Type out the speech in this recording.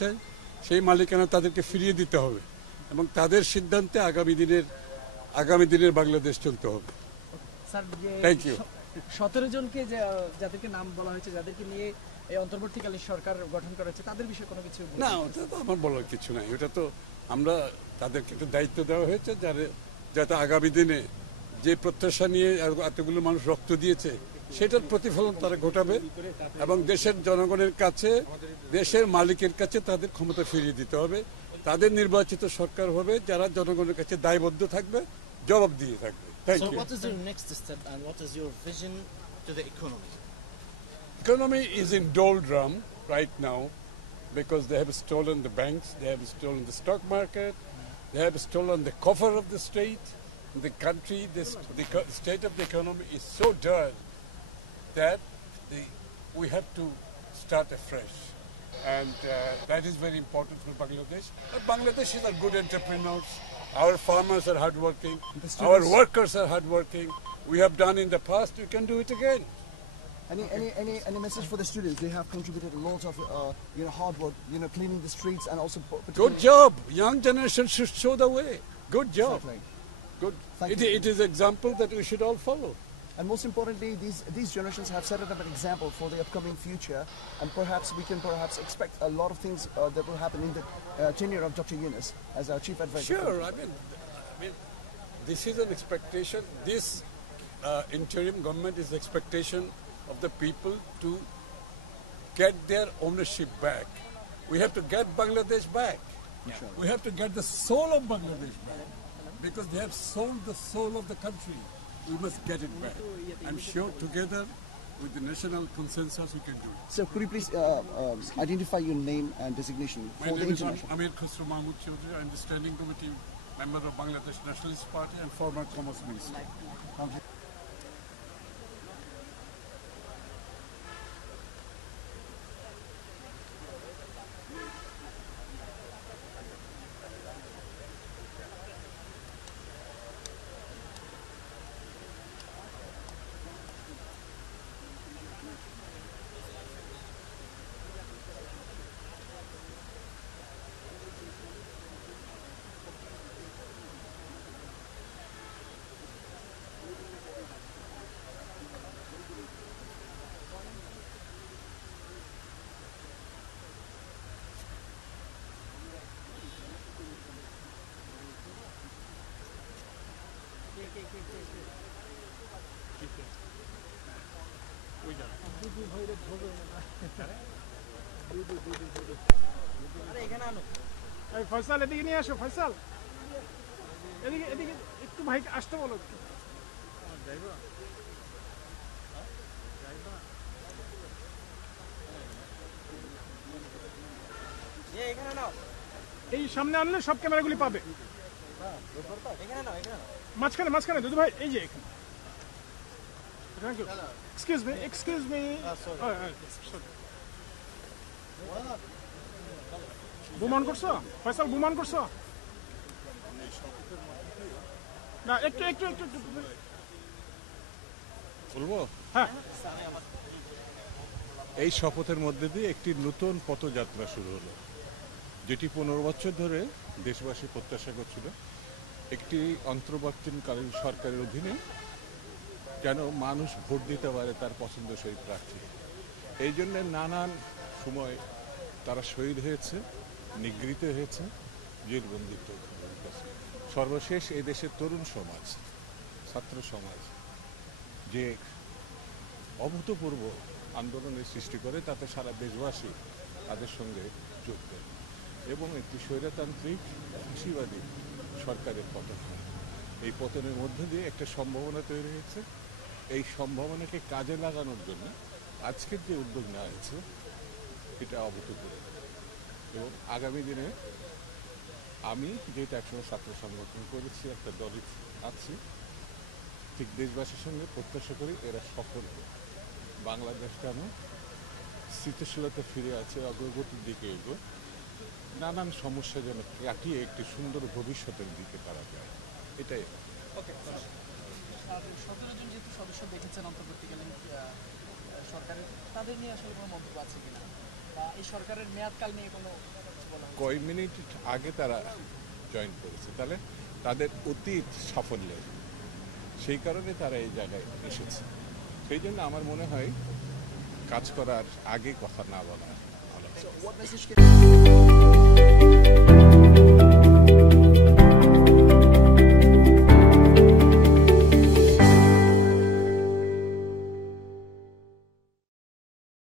চাই সেই মালিকানা তাদেরকে ফিরিয়ে দিতে হবে এবং তাদের সিদ্ধান্তে আগামী দিনের বাংলাদেশ চলতে হবে। স্যার, যে থ্যাংক ইউ। 17 জনকে যাদেরকে নাম বলা হয়েছে, যাদেরকে নিয়ে এই অন্তর্বর্তীকালীন সরকার গঠন করা হয়েছে, তাদের বিষয়ে কোনো কিছু না, ওটা তো আমার বলার কিছু নাই। ওটা তো আমরা তাদেরকে একটা দায়িত্ব দেওয়া হয়েছে যাতে আগামী দিনে যে প্রত্যাশা নিয়ে এতগুলো মানুষ রক্ত দিয়েছে সেটার প্রতিফলন তারা ঘটাবে এবং দেশের জনগণের কাছে, দেশের মালিকের কাছে তাদের ক্ষমতা ফিরিয়ে দিতে হবে। তাদের নির্বাচিত সরকার হবে যারা জনগণের কাছে দায়বদ্ধ থাকবে, জবাব দিয়ে থাকবে। Thank So you. what is your next step and what is your vision to the economy? Economy is in doldrum right now because they have stolen the banks, they have stolen the stock market, they have stolen the coffer of the state. The country, the state of the economy is so dull that we have to start afresh. And that is very important for Bangladesh. But Bangladeshis are good entrepreneurs. Our farmers are hardworking. Our workers are hardworking. We have done in the past, we can do it again. Any message for the students? They have contributed a lot of hard work, cleaning the streets and also Good job. Young generation should show the way. Good job. Exactly. Good. Thank It, you. it is example that we should all follow. And most importantly, these generations have set up an example for the upcoming future, and perhaps we can expect a lot of things that will happen in the tenure of Dr. Yunus as our chief advisor. Sure. I mean, this is an expectation. This interim government is the expectation of the people to get their ownership back. We have to get Bangladesh back. Sure. We have to get the soul of Bangladesh back because they have sold the soul of the country. We must get it back. I'm sure together with the national consensus we can do it. So could you please identify your name and designation My for the name is international? Amir Khusro Mahmood Chaudhry. I'm the Standing Committee member of Bangladesh Nationalist Party and former Commerce Minister. এই ফয়সাল, এদিকে নিয়ে আসো। ফয়সাল, এদিকে এদিকে একটু ভাইকে আসতে বলো একটু। এই সামনে আনলে সব ক্যামেরাগুলি পাবে। মাঝখানে মাঝখানে দুদু ভাই, এই যে এখানে। Thank you. Excuse me. বুমান করছো ফয়সাল, বুমান করছো না? একটু একটু একটু একটু বলবো। হ্যাঁ, এই শপথের মধ্যে দিয়ে একটি নতুন পথযাত্রা শুরু হলো, যেটি 15 বছর ধরে দেশবাসী প্রত্যাশা করছিল। একটি অন্তর্বর্তীকালীন সরকারের অধীনে যেন মানুষ ভোট দিতে পারে তার পছন্দসই প্রার্থী। এই জন্য নানান সময় তারা শহীদ হয়েছে, নিগৃহীত হয়েছে, জেলবন্দিত হয়েছে। সর্বশেষ এই দেশের তরুণ সমাজ, ছাত্র সমাজ যে অভূতপূর্ব আন্দোলনের সৃষ্টি করে, তাতে সারা দেশবাসী তাদের সঙ্গে যোগ দেন এবং একটি স্বৈরতান্ত্রিক ফাঁসিবাদী সরকারের পতন হয়। এই পতনের মধ্যে দিয়ে একটা সম্ভাবনা তৈরি হয়েছে। এই সম্ভাবনাকে কাজে লাগানোর জন্য আজকের যে উদ্যোগ নেওয়া হয়েছে এটা অভূতপূর্ব। এবং আগামী দিনে আমি যেটা একসময় ছাত্র সংগঠন করেছি, একটা দলে আছি, ঠিক দেশবাসীর সঙ্গে প্রত্যাশা করি এরা সফল হবে। বাংলাদেশ যেন স্থিতিশীলতা ফিরে আছে, অগ্রগতির দিকে এগোয়, নানান সমস্যা যেন কাটিয়ে একটি সুন্দর ভবিষ্যতের দিকে তারা যায়, এটাই। 17 জন যেহেতু সদস্য দেখেছেন অন্তর্বর্তীকালীন সরকারের, তাদের নিয়ে আসলে কোনো মন্তব্য আছে কিনা? বা এই সরকারের মেয়াদকাল নিয়ে কোনো কিছু বলা হয়েছে? কয় মিনিট আগে তারা জয়েন করেছে, তাহলে তাদের অতীত সাফল্যের সেই কারণে তারা এই জায়গায় এসেছে। সেই জন্য আমার মনে হয় কাজ করার আগে কথা না বলা ভালো। So what message can